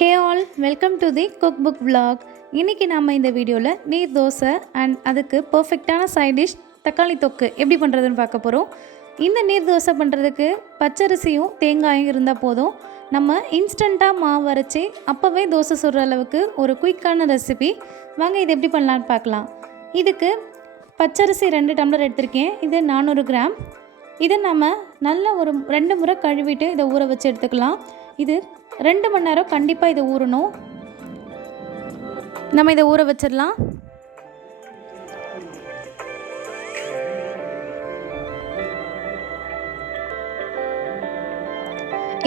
Hey all, welcome to the cook book vlog. இன்றைக்கி நம்ம இந்த வீடியோவில் நீர் தோசை அண்ட் அதுக்கு பர்ஃபெக்டான சைட் டிஷ் தக்காளி தொக்கு எப்படி பண்ணுறதுன்னு பார்க்க போகிறோம். இந்த நீர் தோசை பண்ணுறதுக்கு பச்சரிசியும் தேங்காயும் இருந்தால் போதும். நம்ம இன்ஸ்டண்ட்டாக மாவு அரைச்சி அப்போவே தோசை சுடுற அளவுக்கு ஒரு குயிக்கான ரெசிபி. வாங்க இது எப்படி பண்ணலான்னு பார்க்கலாம். இதுக்கு பச்சரிசி 2 டம்ளர் எடுத்திருக்கேன். இது 400 கிராம். இதை நம்ம நல்லா ஒரு 2 முறை கழுவிட்டு இதை ஊற வச்சு எடுத்துக்கலாம். இது 2 மணி நேரம் கண்டிப்பாக இதை ஊறணும். நம்ம இதை ஊற வச்சிடலாம்.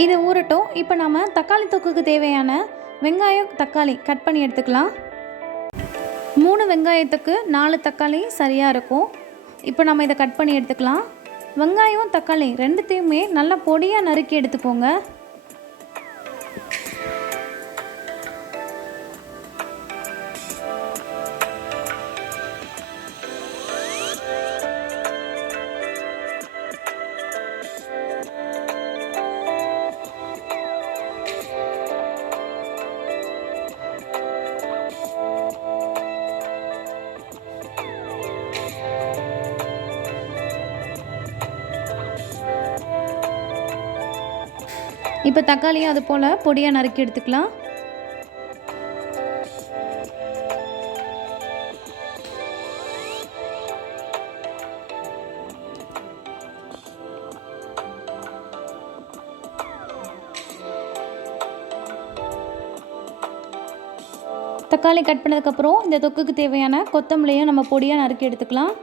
இது ஊறட்டும். இப்போ நம்ம தக்காளி தொக்குக்கு தேவையான வெங்காயம் தக்காளி கட் பண்ணி எடுத்துக்கலாம். 3 வெங்காயத்துக்கு 4 தக்காளி சரியாக இருக்கும். இப்போ நம்ம இதை கட் பண்ணி எடுத்துக்கலாம். வெங்காயம் தக்காளி ரெண்டுத்தையுமே நல்லா பொடியாக நறுக்கி எடுத்துக்கோங்க. இப்போ தக்காளியும் அது போல் பொடியாக நறுக்கி எடுத்துக்கலாம். தக்காளி கட் பண்ணதுக்கப்புறம் இந்த தொக்குக்கு தேவையான கொத்தமல்லியும் நம்ம பொடியாக நறுக்கி எடுத்துக்கலாம்.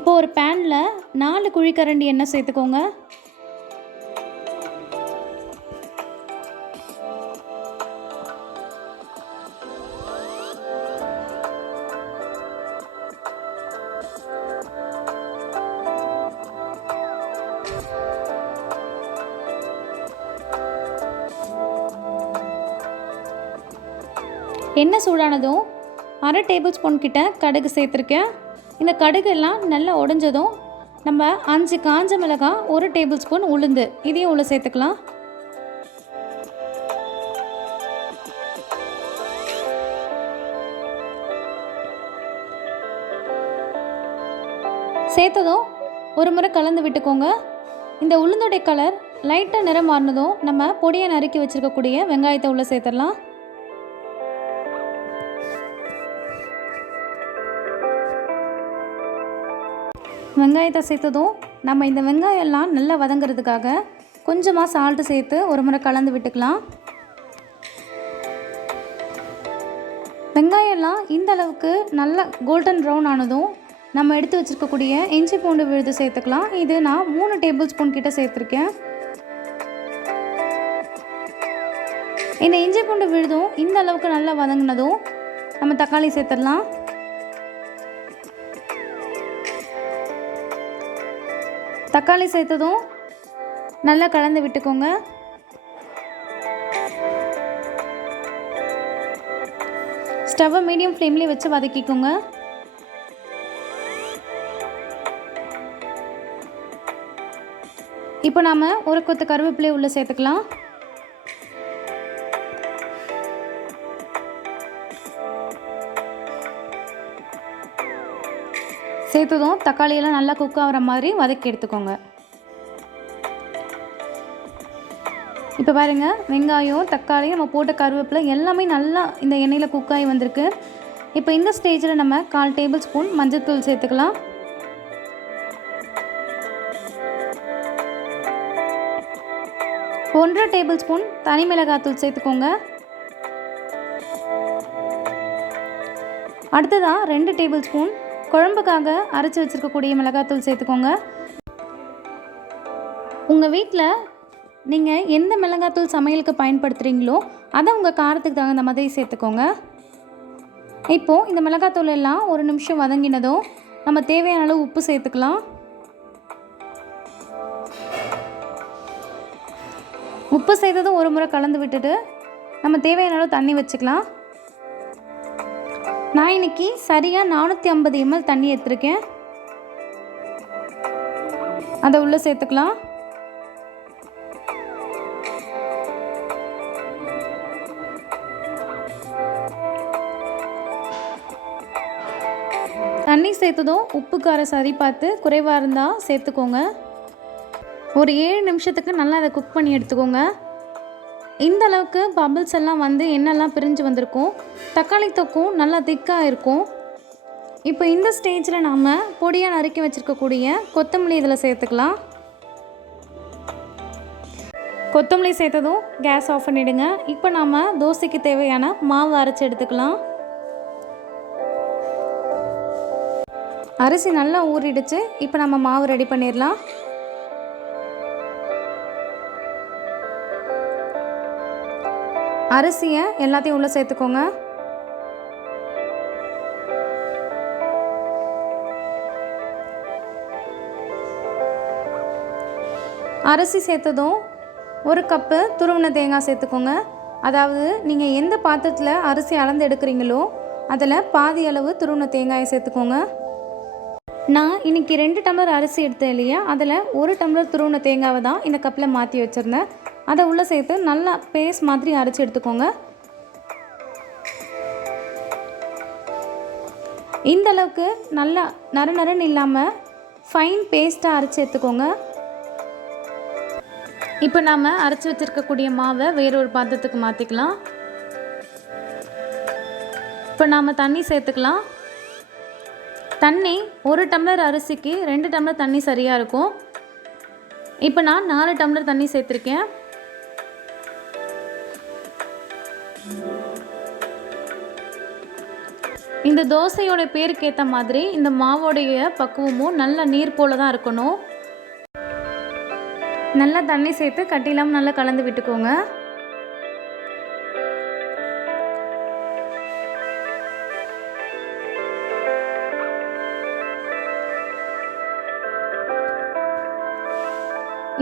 இப்போ ஒரு பேனில் 4 குழிக்கரண்டி எண்ணெய் சேர்த்துக்கோங்க. எண்ணெய் சூடானதும் 1/2 டேபிள் ஸ்பூன் கிட்ட கடுகு சேர்த்துருக்கேன். இந்த கடுகு எல்லாம் நல்லா உடைஞ்சதும் நம்ம 5 காஞ்ச மிளகாய், 1 டேபிள் ஸ்பூன் உளுந்து இதையும் உள்ள சேர்த்துக்கலாம். சேர்த்ததும் ஒரு முறை கலந்து விட்டுக்கோங்க. இந்த உளுந்தோடைய கலர் லைட்டாக நிறம் மாறினதும் நம்ம பொடியை நறுக்கி வச்சுருக்கக்கூடிய வெங்காயத்தை உள்ளே சேர்த்துடலாம். வெங்காயத்தை சேர்த்ததும் நம்ம இந்த வெங்காயம் எல்லாம் நல்லா வதங்கிறதுக்காக கொஞ்சமாக சால்ட்டு சேர்த்து ஒரு முறை கலந்து விட்டுக்கலாம். வெங்காயம் எல்லாம் இந்த அளவுக்கு நல்லா கோல்டன் ப்ரௌன் ஆனதும் நம்ம எடுத்து வச்சுருக்கக்கூடிய இஞ்சி பூண்டு விழுது சேர்த்துக்கலாம். இது நான் 3 டேபிள் ஸ்பூன் கிட்ட சேர்த்துருக்கேன். இந்த இஞ்சி பூண்டு விழுதும் இந்த அளவுக்கு நல்லா வதங்கினதும் நம்ம தக்காளி சேர்த்துடலாம். தக்காளி சேர்த்ததும் நல்லா கலந்து விட்டுக்கோங்க. ஸ்டவ்வை மீடியம் ஃப்ளேம்லேயே வச்சு வதக்கிக்கோங்க. இப்போ நாம் ஒரு கொத்து கருவேப்பிலை உள்ளே சேர்த்துக்கலாம். சேர்த்ததும் தக்காளியெல்லாம் நல்லா குக் ஆகிற மாதிரி வதக்கி எடுத்துக்கோங்க. இப்போ பாருங்கள், வெங்காயம் தக்காளி நம்ம போட்ட கருவேப்பிலை எல்லாமே நல்லா இந்த எண்ணெயில் குக் ஆகி வந்திருக்கு. இப்போ இந்த ஸ்டேஜில் நம்ம 1/4 டேபிள் ஸ்பூன் மஞ்சள்தூள் சேர்த்துக்கலாம். ஒன்றரை டேபிள் ஸ்பூன் தனி மிளகாய்த்தூள் சேர்த்துக்கோங்க. அடுத்ததாக 2 டேபிள் ஸ்பூன் குழம்புக்காக அரைச்சி வச்சுருக்கக்கூடிய மிளகாத்தூள் சேர்த்துக்கோங்க. உங்கள் வீட்டில் நீங்கள் எந்த மிளகாத்தூள் சமையலுக்கு பயன்படுத்துகிறீங்களோ அதை உங்கள் காரத்துக்கு தகுந்த மாதிரி சேர்த்துக்கோங்க. இப்போது இந்த மிளகாத்தூள் எல்லாம் ஒரு நிமிஷம் வதங்கினதும் நம்ம தேவையான அளவு உப்பு சேர்த்துக்கலாம். உப்பு சேர்த்ததும் ஒரு முறை கலந்து விட்டுட்டு நம்ம தேவையான அளவு தண்ணி வச்சுக்கலாம். நான் இன்றைக்கி சரியாக 450 ml தண்ணி எடுத்துருக்கேன். அதை உள்ளே சேர்த்துக்கலாம். தண்ணி சேர்த்ததும் உப்பு காரம் சரி பார்த்து குறைவாக இருந்தால் சேர்த்துக்கோங்க. ஒரு 7 நிமிஷத்துக்கு நல்லா அதை குக் பண்ணி எடுத்துக்கோங்க. இந்த அளவுக்கு பபிள்ஸ் எல்லாம் வந்து எண்ணெய்லாம் பிரிஞ்சு வந்திருக்கும். தக்காளி தொக்கும் நல்லா திக்காக இருக்கும். இப்போ இந்த ஸ்டேஜில் நாம் பொடியாக நறுக்கி வச்சுருக்கக்கூடிய கொத்தமல்லி இதில் சேர்த்துக்கலாம். கொத்தமல்லி சேர்த்ததும் கேஸ் ஆஃப் பண்ணிவிடுங்க. இப்போ நாம் தோசைக்கு தேவையான மாவு அரைச்சி எடுத்துக்கலாம். அரிசி நல்லா ஊறிடுச்சு. இப்போ நம்ம மாவு ரெடி பண்ணிடலாம். அரிசியை எல்லாத்தையும் உள்ளே சேர்த்துக்கோங்க. அரிசி சேர்த்ததும் 1 கப்பு துருவின தேங்காய் சேர்த்துக்கோங்க. அதாவது நீங்கள் எந்த பாத்திரத்தில் அரிசி அளந்து எடுக்கிறீங்களோ அதில் பாதி அளவு துருவின தேங்காயை சேர்த்துக்கோங்க. நான் இன்றைக்கி 2 டம்ளர் அரிசி எடுத்தேன் இல்லையா, அதில் 1 டம்ளர் துருவின தேங்காவை தான் இந்த கப்பில் மாற்றி வச்சுருந்தேன். அதை உள்ளே சேர்த்து நல்லா பேஸ்ட் மாதிரி அரைச்சி எடுத்துக்கோங்க. இந்த அளவுக்கு நல்லா நறுநறுன்னு இல்லாமல் ஃபைன் பேஸ்ட்டாக அரைச்சி எடுத்துக்கோங்க. இப்போ நாம் அரைச்சி வச்சுருக்கக்கூடிய மாவை வேறொரு பாத்திரத்துக்கு மாற்றிக்கலாம். இப்போ நாம் தண்ணி சேர்த்துக்கலாம். தண்ணி 1 டம்ளர் அரிசிக்கு 2 டம்ளர் தண்ணி சரியாக இருக்கும். இப்போ நான் 4 டம்ளர் தண்ணி சேர்த்துருக்கேன். இந்த தோசையோட பேருக்கு ஏற்ற மாதிரி இந்த மாவோடைய பக்குவமும் நல்ல நீர் போல தான் இருக்கணும். நல்லா தண்ணி சேர்த்து கட்டிலாமல் நல்லா கலந்து விட்டுக்கோங்க.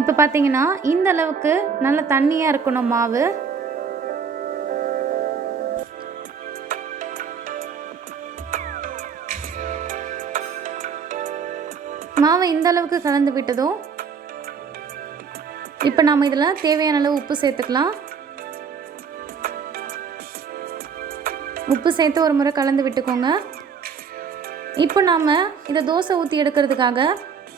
இப்போ பார்த்தீங்கன்னா இந்த அளவுக்கு நல்ல தண்ணியாக இருக்கணும் மாவு. மாவை இந்த அளவுக்கு கலந்து விட்டதும் இப்போ நாம் இதில் தேவையான அளவு உப்பு சேர்த்துக்கலாம். உப்பு சேர்த்து ஒரு முறை கலந்து விட்டுக்கோங்க. இப்போ நாம் இதை தோசை ஊற்றி எடுக்கிறதுக்காக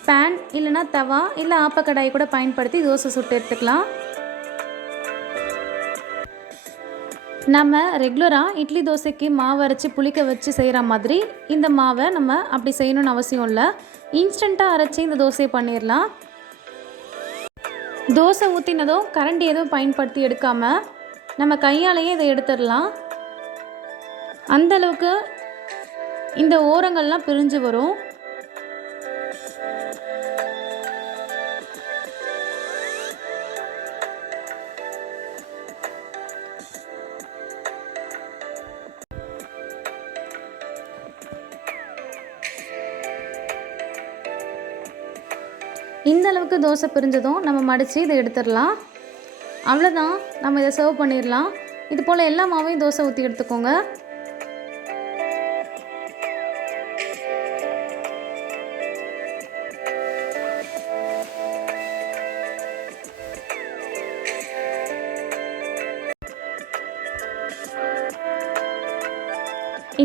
பேன் இல்லைனா தவா இல்லை ஆப்பக்கடாயை கூட பயன்படுத்தி தோசை சுட்டு எடுத்துக்கலாம். நம்ம ரெகுலராக இட்லி தோசைக்கு மாவு அரைச்சி புளிக்க வச்சு செய்கிற மாதிரி இந்த மாவை நம்ம அப்படி செய்யணும்னு அவசியம் இல்லை. இன்ஸ்டண்ட்டாக அரைச்சி இந்த தோசையை பண்ணிடலாம். தோசை ஊற்றினதும் கரண்டி எதுவும் பயன்படுத்தி எடுக்காமல் நம்ம கையாலேயே இதை எடுத்துடலாம். அந்தளவுக்கு இந்த ஓரங்கள்லாம் பிரிஞ்சு வரும். இந்த அளவுக்கு தோசை பிரிஞ்சதும் நம்ம மடித்து இதை எடுத்துடலாம். அவ்வளோதான், நம்ம இதை சர்வ் பண்ணிடலாம். இது போல் எல்லா மாவையும் தோசை ஊற்றி எடுத்துக்கோங்க.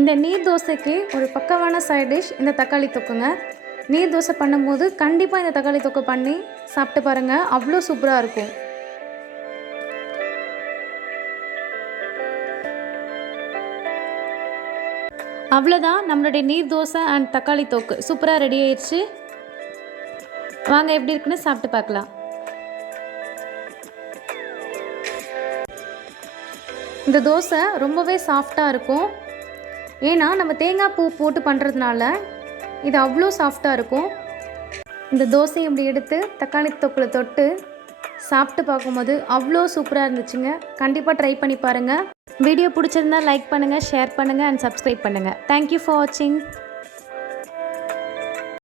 இந்த நீர் தோசைக்கு ஒரு பக்கவான சைட் டிஷ் இந்த தக்காளி தொக்குங்க. நீர் தோசை பண்ணும்போது கண்டிப்பாக இந்த தக்காளி தொக்கு பண்ணி சாப்பிட்டு பாருங்கள், அவ்வளோ சூப்பராக இருக்கும். அவ்வளோதான், நம்மளுடைய நீர் தோசை அண்ட் தக்காளி தொக்கு சூப்பராக ரெடி ஆயிடுச்சு. வாங்க எப்படி இருக்குன்னு சாப்பிட்டு பார்க்கலாம். இந்த தோசை ரொம்பவே சாஃப்டாக இருக்கும். ஏன்னா நம்ம தேங்காய் பூ போட்டு பண்ணுறதுனால இது அவ்வளோ சாஃப்டாக இருக்கும். இந்த தோசையை இப்படி எடுத்து தக்காளி தொக்கில் தொட்டு சாப்பிட்டு பார்க்கும்போது அவ்வளோ சூப்பராக இருந்துச்சுங்க. கண்டிப்பாக ட்ரை பண்ணி பாருங்கள். வீடியோ பிடிச்சிருந்தா லைக் பண்ணுங்கள், ஷேர் பண்ணுங்கள் அண்ட் சப்ஸ்கிரைப் பண்ணுங்கள். தேங்க்யூ ஃபார் வாட்சிங்.